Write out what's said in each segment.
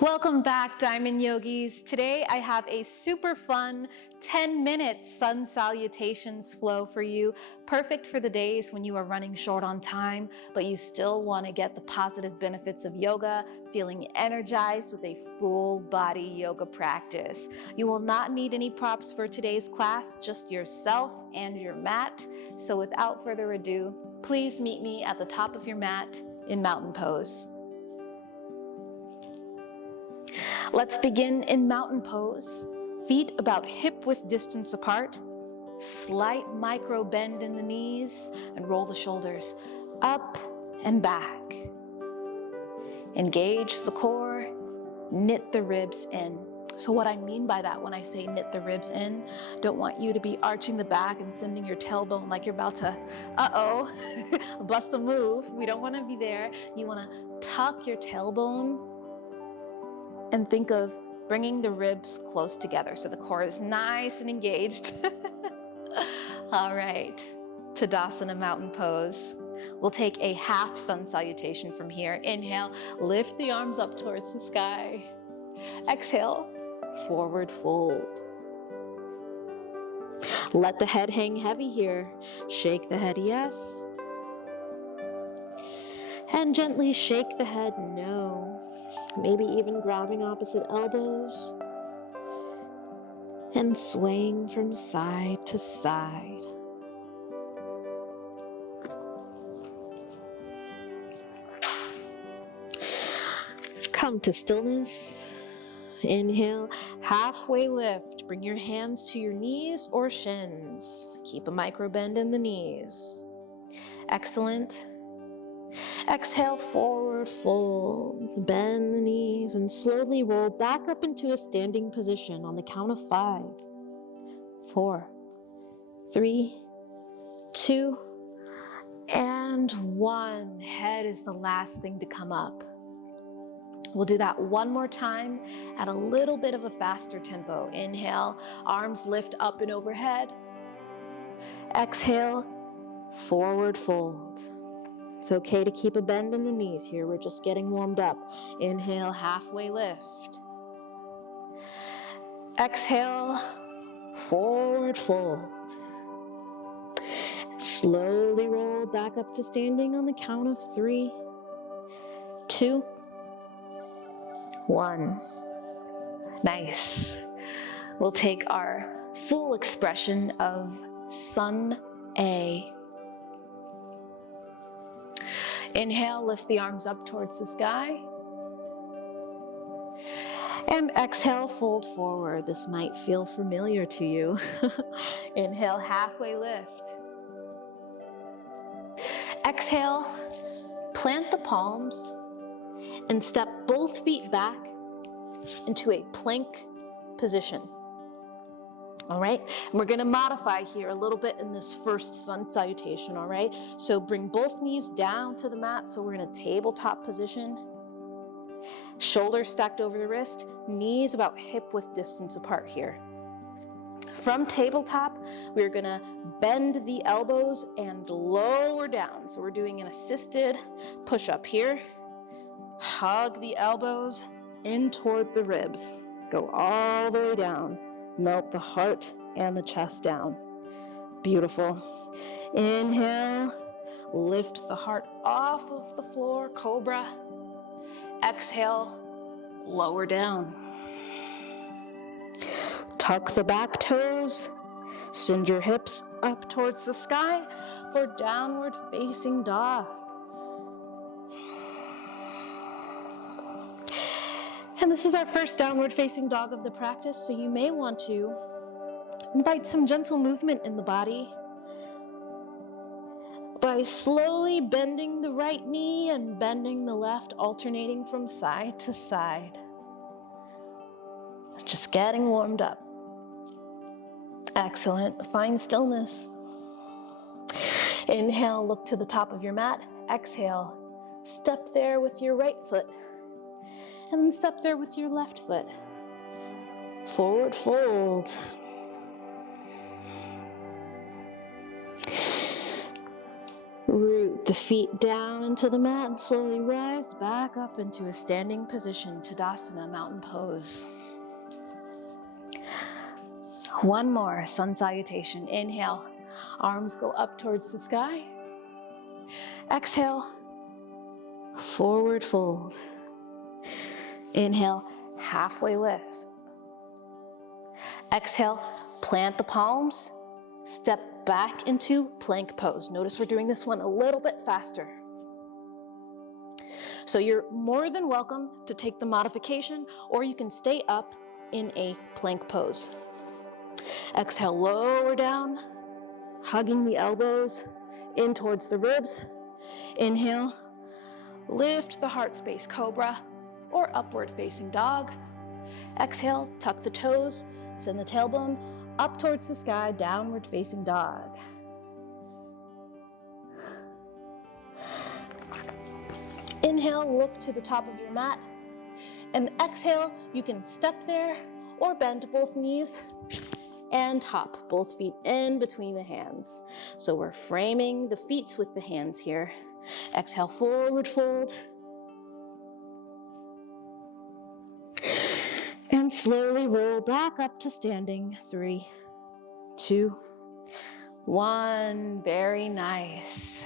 Welcome back, Diamond Yogis. Today I have a super fun 10-minute Sun Salutations flow for you, perfect for the days when you are running short on time, but you still want to get the positive benefits of yoga, feeling energized with a full body yoga practice. You will not need any props for today's class, just yourself and your mat. So without further ado, please meet me at the top of your mat in mountain pose. Let's begin in mountain pose. Feet about hip-width distance apart. Slight micro bend in the knees and roll the shoulders up and back. Engage the core, knit the ribs in. So what I mean by that when I say knit the ribs in, don't want you to be arching the back and sending your tailbone like you're about to, bust a move. We don't want to be there. You want to tuck your tailbone and think of bringing the ribs close together so the core is nice and engaged. All right, Tadasana mountain pose. We'll take a half sun salutation from here. Inhale, lift the arms up towards the sky. Exhale, forward fold. Let the head hang heavy here. Shake the head yes. And gently shake the head no. Maybe even grabbing opposite elbows and swaying from side to side. Come to stillness. Inhale, halfway lift. Bring your hands to your knees or shins. Keep a micro bend in the knees. Excellent. Exhale, forward fold, bend the knees, and slowly roll back up into a standing position on the count of 5, 4, 3, 2, and 1. Head is the last thing to come up. We'll do that one more time at a little bit of a faster tempo. Inhale, arms lift up and overhead. Exhale, forward fold. It's okay to keep a bend in the knees here. We're just getting warmed up. Inhale, halfway lift. Exhale, forward fold. Slowly roll back up to standing on the count of 3, 2, 1. Nice. We'll take our full expression of Sun A. Inhale, lift the arms up towards the sky. And exhale, fold forward. This might feel familiar to you. Inhale, halfway lift. Exhale, plant the palms and step both feet back into a plank position. All right, and we're gonna modify here a little bit in this first sun salutation, all right? So bring both knees down to the mat, so we're in a tabletop position. Shoulders stacked over the wrist, knees about hip-width distance apart here. From tabletop, we're gonna bend the elbows and lower down. So we're doing an assisted push-up here. Hug the elbows in toward the ribs. Go all the way down. Melt the heart and the chest down. Beautiful. Inhale, lift the heart off of the floor, cobra. Exhale, lower down. Tuck the back toes. Send your hips up towards the sky for downward facing dog. And this is our first downward facing dog of the practice, so you may want to invite some gentle movement in the body by slowly bending the right knee and bending the left, alternating from side to side. Just getting warmed up. Excellent. Find stillness. Inhale, look to the top of your mat. Exhale, step there with your right foot. And then step there with your left foot. Forward fold. Root the feet down into the mat and slowly rise back up into a standing position, Tadasana, mountain pose. One more, Sun Salutation. Inhale, arms go up towards the sky. Exhale, forward fold. Inhale, halfway lift. Exhale, plant the palms, step back into plank pose. Notice we're doing this one a little bit faster. So you're more than welcome to take the modification, or you can stay up in a plank pose. Exhale, lower down, hugging the elbows in towards the ribs. Inhale, lift the heart space, cobra or upward facing dog. Exhale, tuck the toes, send the tailbone up towards the sky, downward facing dog. Inhale, look to the top of your mat. And exhale, you can step there or bend both knees and hop both feet in between the hands. So we're framing the feet with the hands here. Exhale, forward fold. And slowly roll back up to standing. 3, 2, 1. Very nice.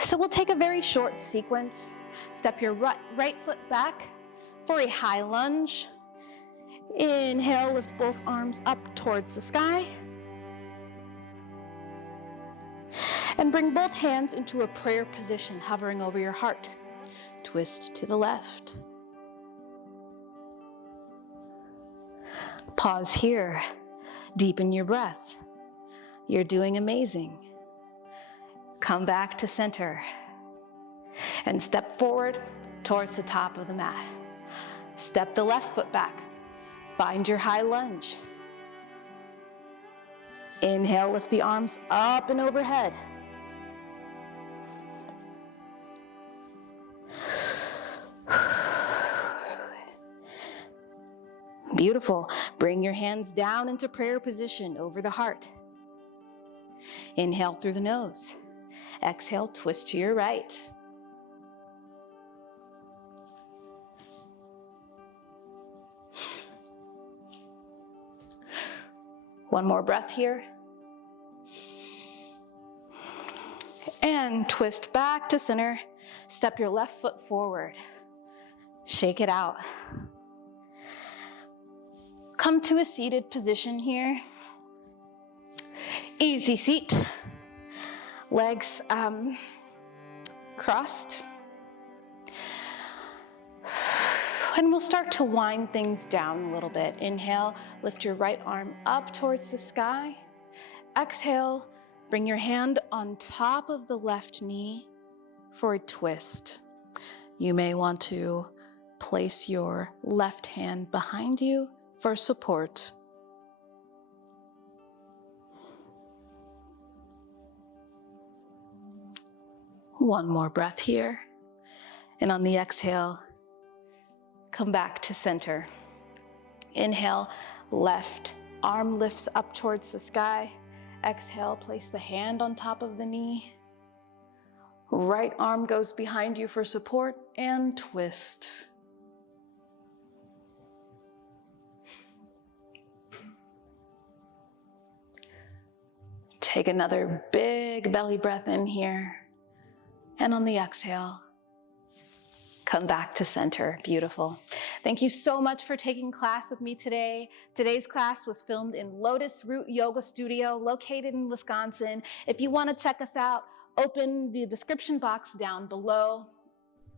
So we'll take a very short sequence. Step your right foot back for a high lunge. Inhale, lift both arms up towards the sky. And bring both hands into a prayer position, hovering over your heart. Twist to the left. Pause here. Deepen your breath. You're doing amazing. Come back to center. And step forward towards the top of the mat. Step the left foot back. Find your high lunge. Inhale, lift the arms up and overhead. Beautiful. Bring your hands down into prayer position over the heart. Inhale through the nose. Exhale, twist to your right. One more breath here. And twist back to center. Step your left foot forward. Shake it out. Come to a seated position here. Easy seat. Legs crossed. And we'll start to wind things down a little bit. Inhale, lift your right arm up towards the sky. Exhale, bring your hand on top of the left knee for a twist. You may want to place your left hand behind you for support. One more breath here. And on the exhale, come back to center. Inhale, left arm lifts up towards the sky. Exhale, place the hand on top of the knee. Right arm goes behind you for support and twist. Take another big belly breath in here. And on the exhale, come back to center. Beautiful. Thank you so much for taking class with me today. Today's class was filmed in Lotus Root Yoga Studio, located in Wisconsin. If you want to check us out, open the description box down below.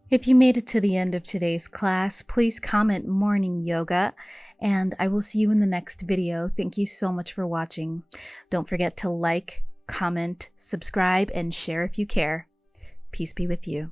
If you made it to the end of today's class, please comment morning yoga, and I will see you in the next video. Thank you so much for watching. Don't forget to like, comment, subscribe, and share if you care. Peace be with you.